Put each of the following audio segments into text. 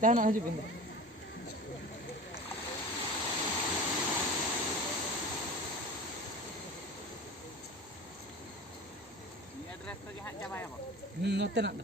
Tahan aja pindah. Note nak.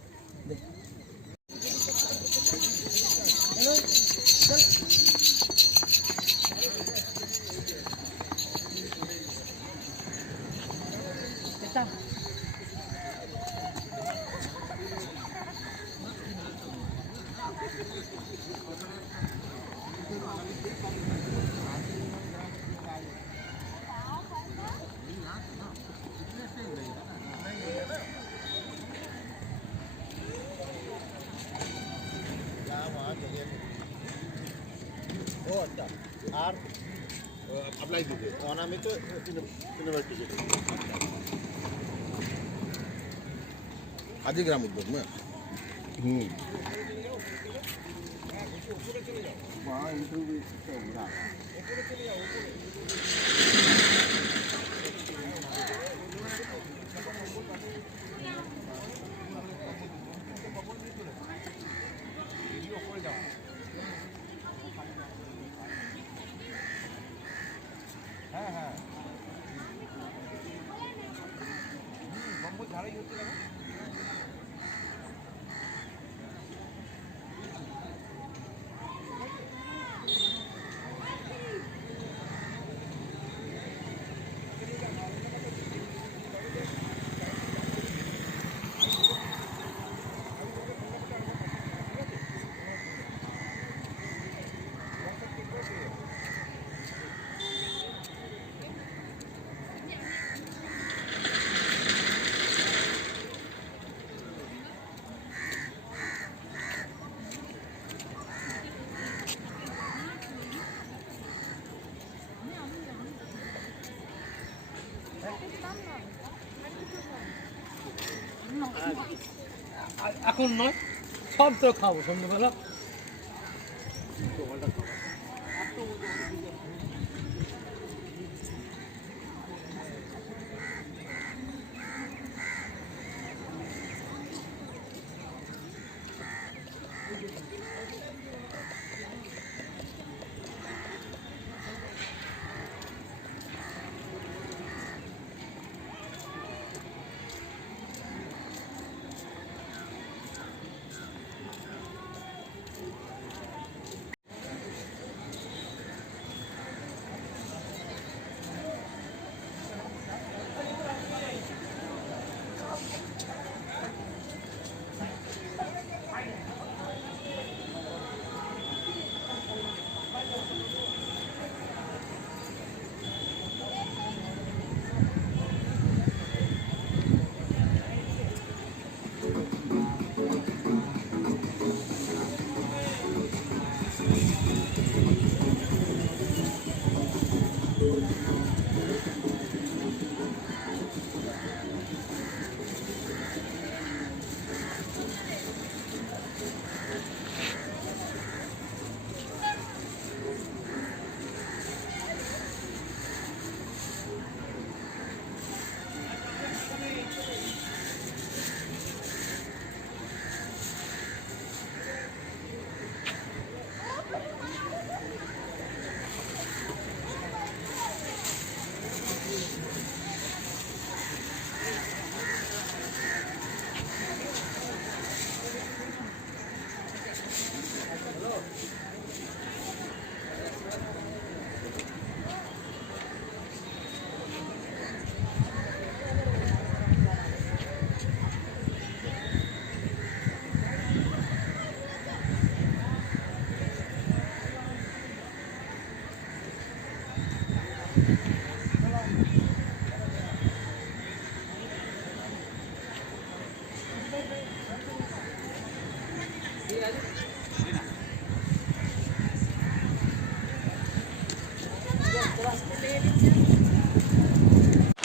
আর apply দিতে অনামিত university আদি গ্রাম উদ্যোগ না এখন নয় সব তো খাবো সন্ধ্যাবেলা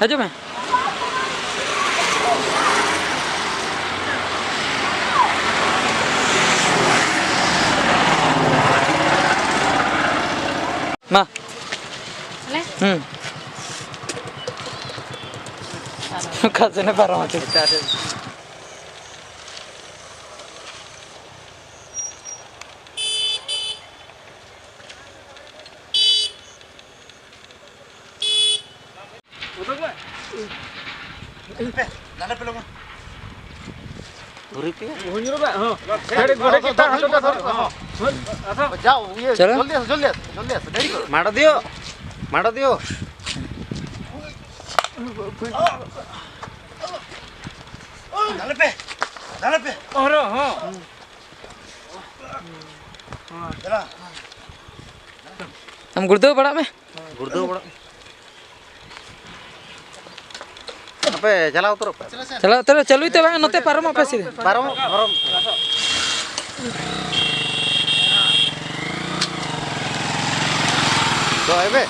Aja mah. Ma. Boleh? Kasihnya parah macam. Dale pelo mo. हुई रे हां गाड़ी घोड़े की तार हटो धर हां जाओ ये चलो। जल्दी रेडी करो मार दियो डाले पे और हां चला हम गुरुदेव बड़ा में गुरुदेव बड़ा अबे चला उतर चलो चलो चलू ते बांग नते पारम पे सीधे बारम तो आबे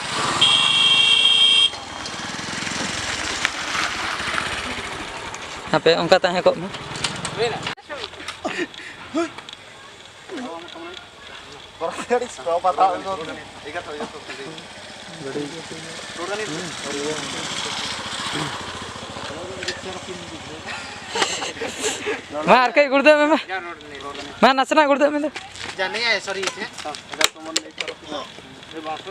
हापे उनका ताहे को गाड़ी स्टॉप पता मार के गुरुदेव में मैं नचना गुरुदेव में जाने आए सॉरी इसे ये बात